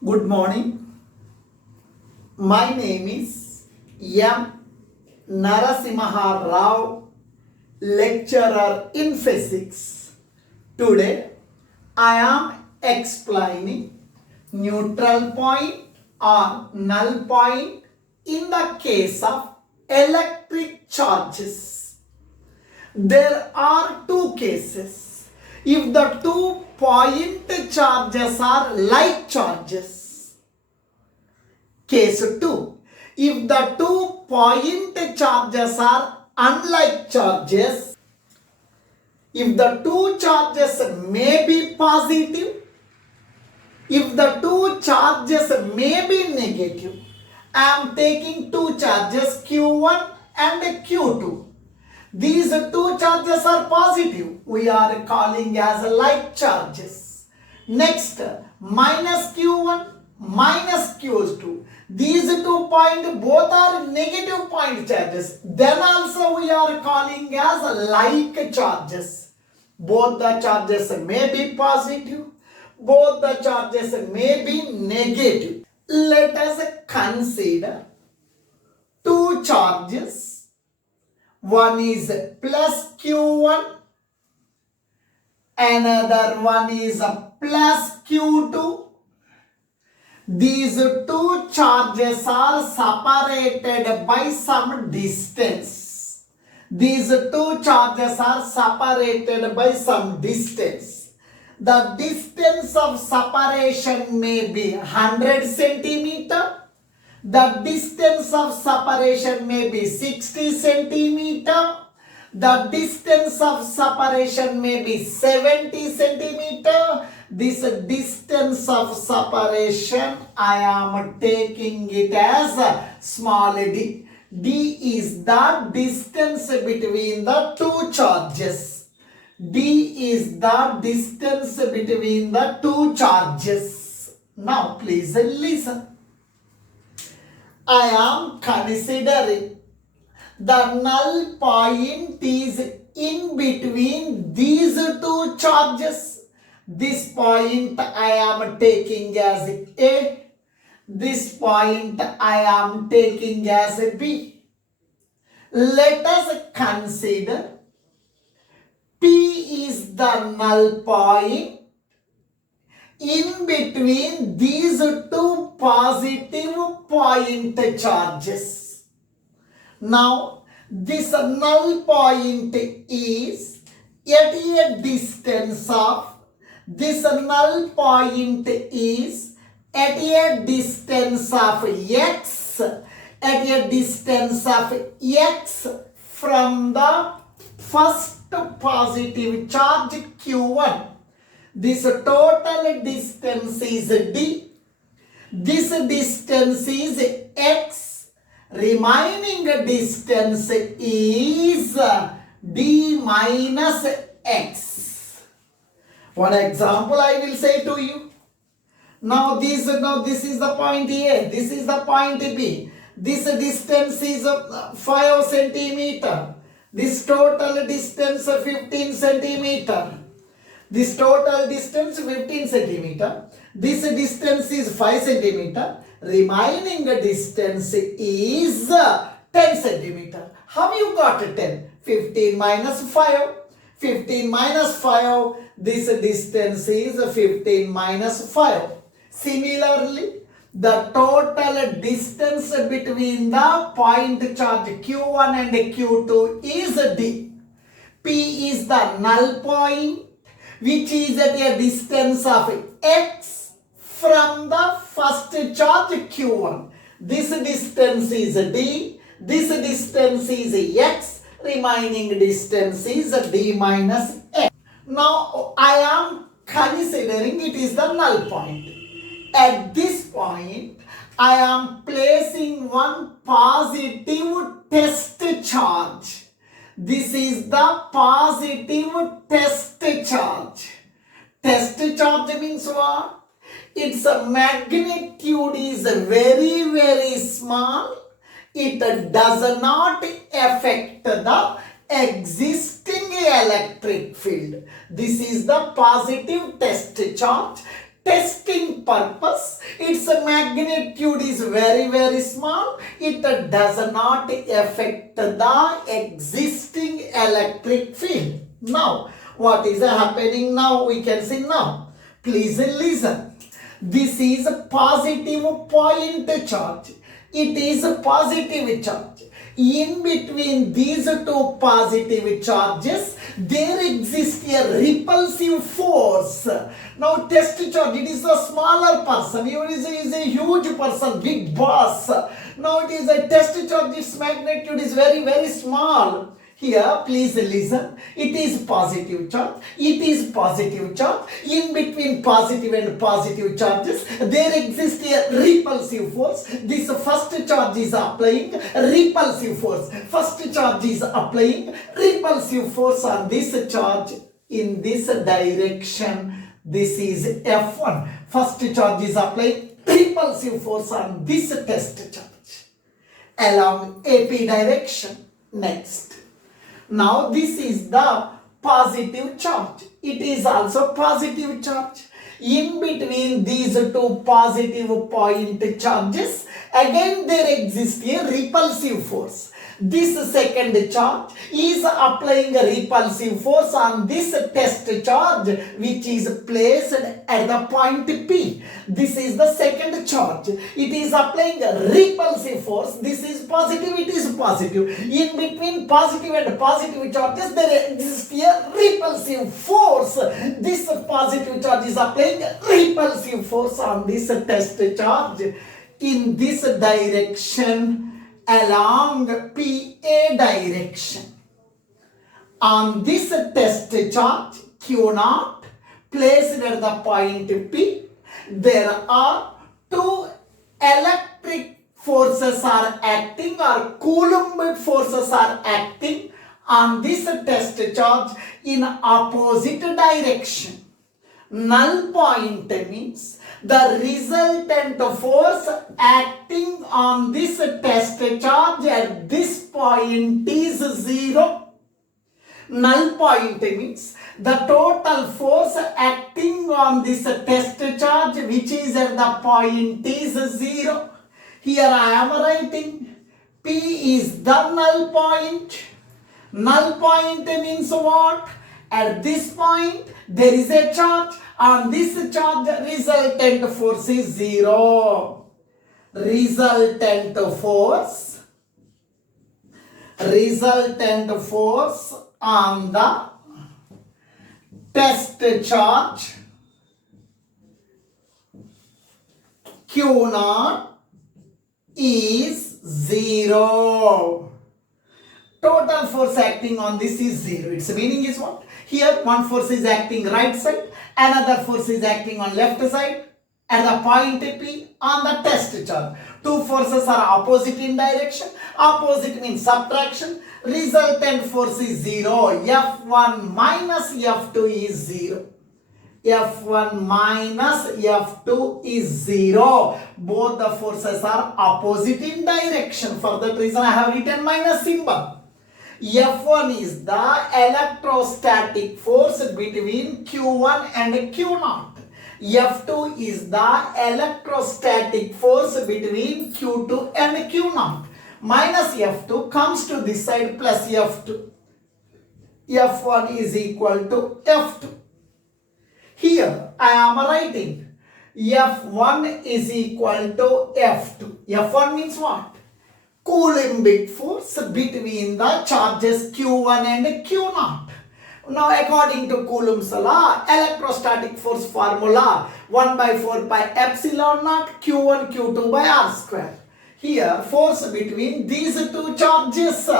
Good morning. My name is M. NARASIMHARAO, lecturer in physics. Today, I am explaining neutral point or null point in the case of electric charges. There are two cases. If the 2 point charges are like charges. Case 2. If the 2 point charges are unlike charges, if the two charges may be positive, if the two charges may be negative, I am taking two charges Q1 and Q2. These two charges are positive. We are calling as like charges. Next, minus Q1, minus Q2. These 2 points both are negative point charges. Then also we are calling as like charges. Both the charges may be positive. Both the charges may be negative. Let us consider two charges. One is plus Q1, another one is plus Q2. These two charges are separated by some distance. These two charges are separated by some distance. The distance of separation may be 100 centimeter. The distance of separation may be 60 centimeter. The distance of separation may be 70 centimeter. This distance of separation, I am taking it as small d. D is the distance between the two charges. D is the distance between the two charges. Now please listen. I am considering the null point is in between these two charges. This point I am taking as A. This point I am taking as B. Let us consider P is the null point in between these two positive point charges. Now, this null point is at a distance of, this null point is at a distance of x, at a distance of x from the first positive charge Q1. This total distance is d. This distance is x. Remaining distance is d minus x. One example I will say to you. Now this is the point A. This is the point B. This distance is 5 centimeter. This total distance 15 centimeter. This total distance 15 centimeter. This distance is 5 centimeter. Remaining distance is 10 centimeter. How you got 10? 15 minus 5. 15 minus 5. This distance is 15 minus 5. Similarly, the total distance between the point charge Q1 and Q2 is D. P is the null point, which is at a distance of x from the first charge Q1. This distance is d, this distance is x, remaining distance is d minus x. Now I am considering it is the null point. At this point, I am placing one positive test charge. This is the positive test charge. Test charge means what? Its magnitude is very, very small. It does not affect the existing electric field. This is the positive test charge. testing purpose, its magnitude is very small. It does not affect the existing electric field. Now, what is happening now? We can see now. Please listen. This is a positive point charge. It is a positive charge. In between these two positive charges, there exists a repulsive force. Now, test charge, it is a smaller person. It is a huge person, big boss. Now, it is a test charge, its magnitude is very small. Here, please listen. It is positive charge. It is positive charge. In between positive and positive charges, there exists a repulsive force. This first charge is applying repulsive force. First charge is applying repulsive force on this charge in this direction. This is F1. First charge is applying repulsive force on this test charge along AP direction. Next. Now this is the positive charge. It is also positive charge. In between these two positive point charges, again there exists a repulsive force. This second charge is applying a repulsive force on this test charge which is placed at the point P. This is the second charge. It is applying a repulsive force. This is positive, it is positive. In between positive and positive charges, there exists a repulsive force. This positive charge is applying repulsive force on this test charge in this direction along PA direction. On this test charge Q0 placed at the point P, there are two electric forces are acting or Coulomb forces are acting on this test charge in opposite direction. Null point means the resultant force acting on this test charge at this point is 0. Null point means the total force acting on this test charge which is at the point is 0. Here I am writing P is the null point. Null point means what? At this point there is a charge. On this charge resultant force is 0. Resultant force on the test charge Q0 is 0. Total force acting on this is 0. Its meaning is what? Here one force is acting right side, another force is acting on left side at the point P on the test charge. Two forces are opposite in direction. Opposite means subtraction. Resultant force is 0. F1 minus F2 is 0. F1 minus F2 is 0. Both the forces are opposite in direction. For that reason I have written minus symbol. F1 is the electrostatic force between Q1 and Q0. F2 is the electrostatic force between Q2 and Q0. Minus F2 comes to this side plus F2. F1 is equal to F2. Here I am writing F1 is equal to F2. F1 means what? Coulombic force between the charges Q1 and Q0. Now according to Coulomb's law, electrostatic force formula 1 by 4 pi epsilon naught Q1 Q2 by R square. Here force between these two charges,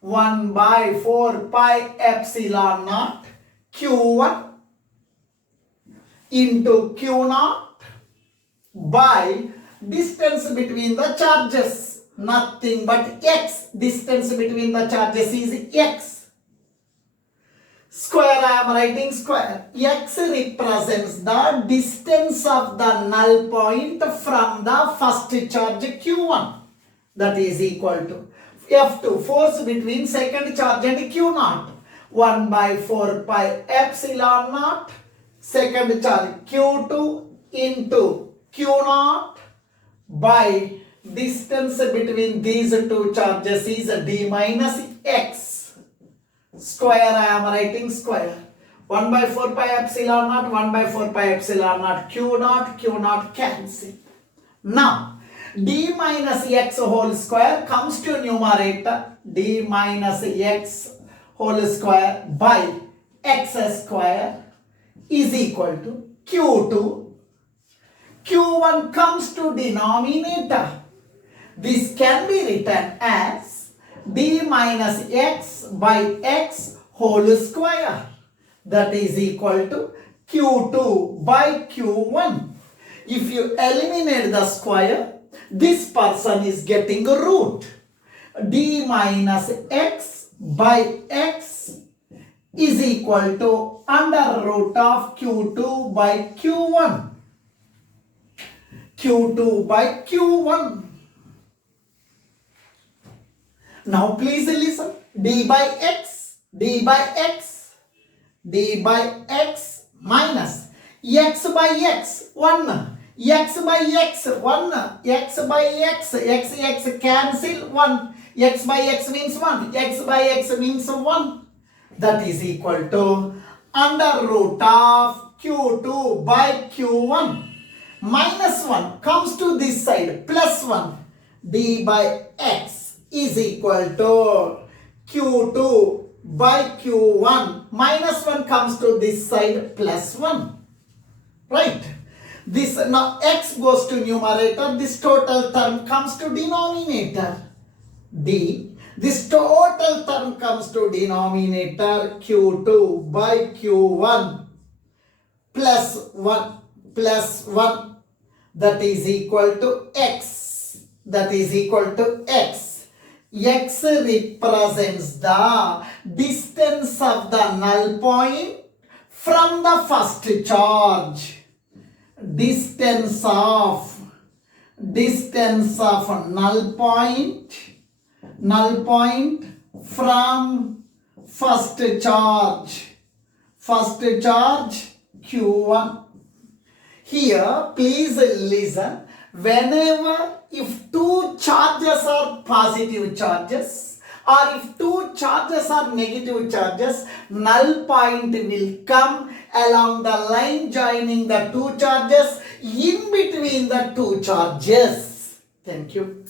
1 by 4 pi epsilon naught Q1 into Q0 by distance between the charges, nothing but x. Distance between the charges is x. Square, I am writing square. X represents the distance of the null point from the first charge Q1. That is equal to F2, force between second charge and Q0. 1 by 4 pi epsilon naught second charge q2 into q0 by distance between these two charges is d minus x square. I am writing square. 1 by 4 pi epsilon naught, 1 by 4 pi epsilon naught, q naught cancel. Now, d minus x whole square comes to numerator, d minus x whole square by x square is equal to q2. q1 comes to denominator. This can be written as d minus x by x whole square. That is equal to q2 by q1. If you eliminate the square, this person is getting a root. D minus x by x is equal to under root of q2 by q1. q2 by q1. Now please listen. D by x, d by x, d by x minus x by x, 1, x by x, 1, x by x, x cancel, 1, x by x means 1, x by x means 1. That is equal to under root of q2 by q1. Minus 1 comes to this side, plus 1, d by x is equal to q2 by q1. Minus 1 comes to this side, plus 1. Right? This now x goes to numerator, this total term comes to denominator. D. This total term comes to denominator q2 by q1 plus 1 that is equal to x. That is equal to x. X represents the distance of the null point from the first charge. Distance of null point from first charge q1. Here please listen, whenever if two charges are positive charges or if two charges are negative charges, null point will come along the line joining the two charges in between the two charges. Thank you.